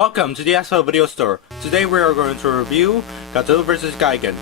Welcome to the Asphalt Video Store. Today we are going to review Godzilla vs. Gigan.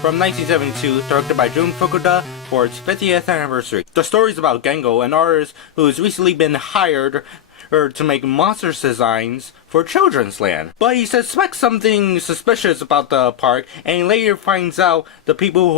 From 1972, directed by Jun Fukuda for its 50th anniversary. The story is about Gengo, an artist who has recently been hired to make monsters designs for Children's Land. But he suspects something suspicious about the park, and he later finds out the people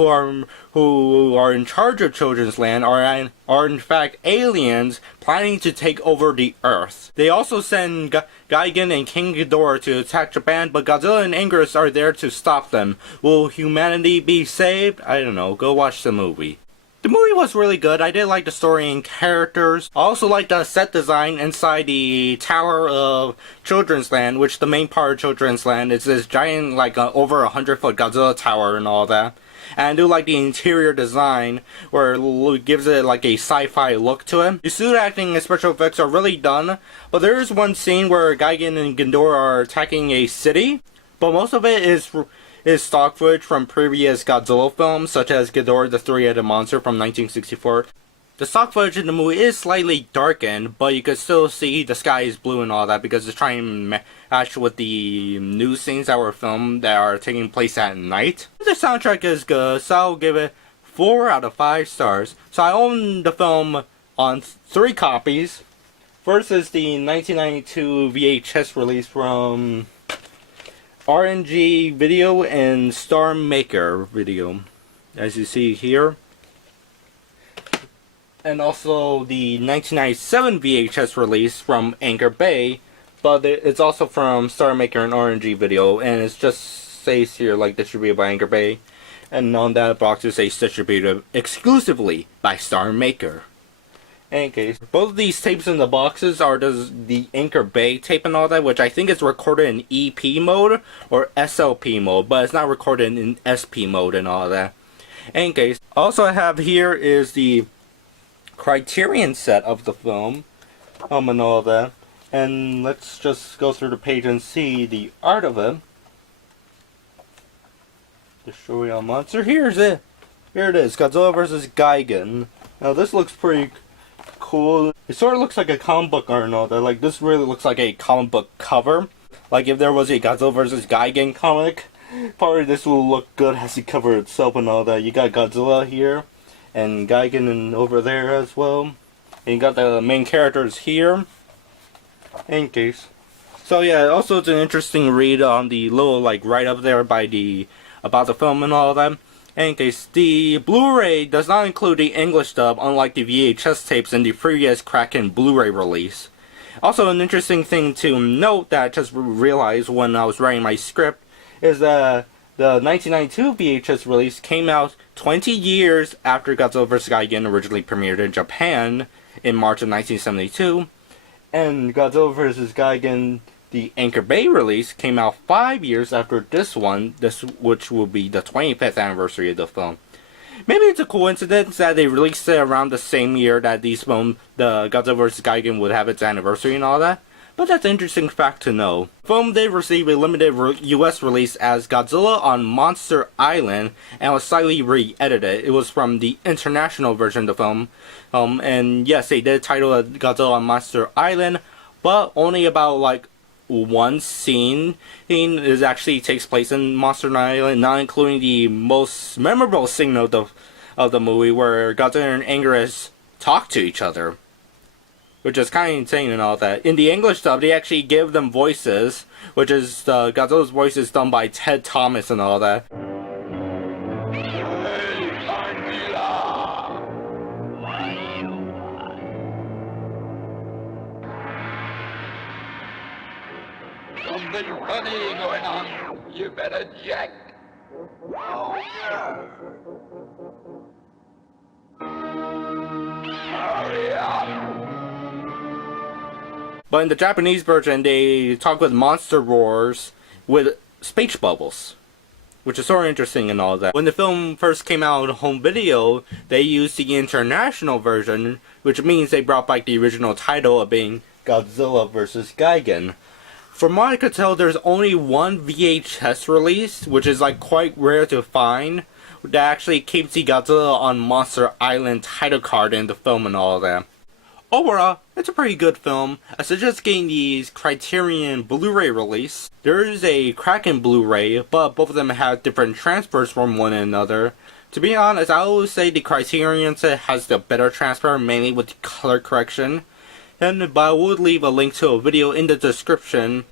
who are in charge of Children's Land are in fact aliens planning to take over the Earth. They also send Gigan and King Ghidorah to attack Japan, but Godzilla and Anguirus are there to stop them. Will humanity be saved? I don't know. Go watch the movie. The movie was really good. I did like the story and characters. I also liked the set design inside the Tower of Children's Land, which the main part of Children's Land is this giant, like, over 100-foot Godzilla tower and all that. And I do like the interior design, where it gives it like a sci-fi look to it. The suit acting and special effects are really done, but there is one scene where Gigan and Ghidorah are attacking a city, but most of it is stock footage from previous Godzilla films, such as Ghidorah the Three-Headed Monster from 1964. The stock footage in the movie is slightly darkened, but you can still see the sky is blue and all that because it's trying to match with the new scenes that were filmed that are taking place at night. The soundtrack is good, so I'll give it 4 out of 5 stars. So I own the film on 3 copies. First is the 1992 VHS release from RNG Video and Star Maker Video, as you see here. And also the 1997 VHS release from Anchor Bay, but it's also from Star Maker and RNG Video, and it just says here like distributed by Anchor Bay, and on that box it says distributed exclusively by Star Maker. In any case, both of these tapes in the boxes are the Anchor Bay tape and all that, which I think is recorded in EP mode or SLP mode, but it's not recorded in SP mode and all that. In any case, also I have here is the Criterion set of the film, and all that. And let's just go through the page and see the art of it. Destroy all monster. Here's it. Here it is, Godzilla vs. Gigan. Now this looks pretty cool. It sort of looks like a comic book art and all that. Like, this really looks like a comic book cover. Like, if there was a Godzilla vs. Gigan comic, probably this will look good as the cover itself and all that. You got Godzilla here, and Gigan and over there as well. And you got the main characters here. In case. So yeah, also it's an interesting read on the little, like, right up there by about the film and all that. In case, the Blu-ray does not include the English dub, unlike the VHS tapes in the previous Kranken Blu-ray release. Also, an interesting thing to note that I just realized when I was writing my script is that the 1992 VHS release came out 20 years after Godzilla vs. Gigan originally premiered in Japan in March of 1972, and Godzilla vs. Gigan, the Anchor Bay release, came out 5 years after this one, which will be the 25th anniversary of the film. Maybe it's a coincidence that they released it around the same year that these films, the Godzilla vs. Gigan, would have its anniversary and all that, but that's an interesting fact to know. The film did receive a limited US release as Godzilla on Monster Island and was slightly re-edited. It was from the international version of the film, and yes, they did title it Godzilla on Monster Island, but only about like one scene is actually takes place in Monster Island, not including the most memorable scene of the movie where Godzilla and Anguirus talk to each other, which is kind of insane and all that. In the English dub, they actually give them voices, which is Godzilla's voice is done by Ted Thomas and all that. Something funny going on. You better check. Oh, yeah. Hurry up. But in the Japanese version, they talk with monster roars with speech bubbles, which is sort of interesting and all that. When the film first came out on home video, they used the international version, which means they brought back the original title of being Godzilla vs. Gigan. From what I could tell, there's only one VHS release, which is like quite rare to find, that actually keeps the Godzilla on Monster Island title card in the film and all that. Overall, it's a pretty good film. I suggest getting the Criterion Blu-ray release. There is a Kranken Blu-ray, but both of them have different transfers from one another. To be honest, I always say the Criterion set has the better transfer, mainly with the color correction. But I would leave a link to a video in the description,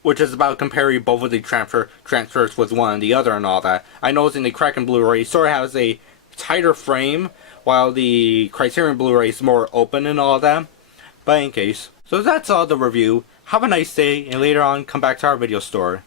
which is about comparing both of the transfers with one and the other and all that. I noticed in the Kranken Blu-ray sort of has a tighter frame, while the Criterion Blu-ray is more open and all that. But in case. So that's all the review. Have a nice day, and later on come back to our video store.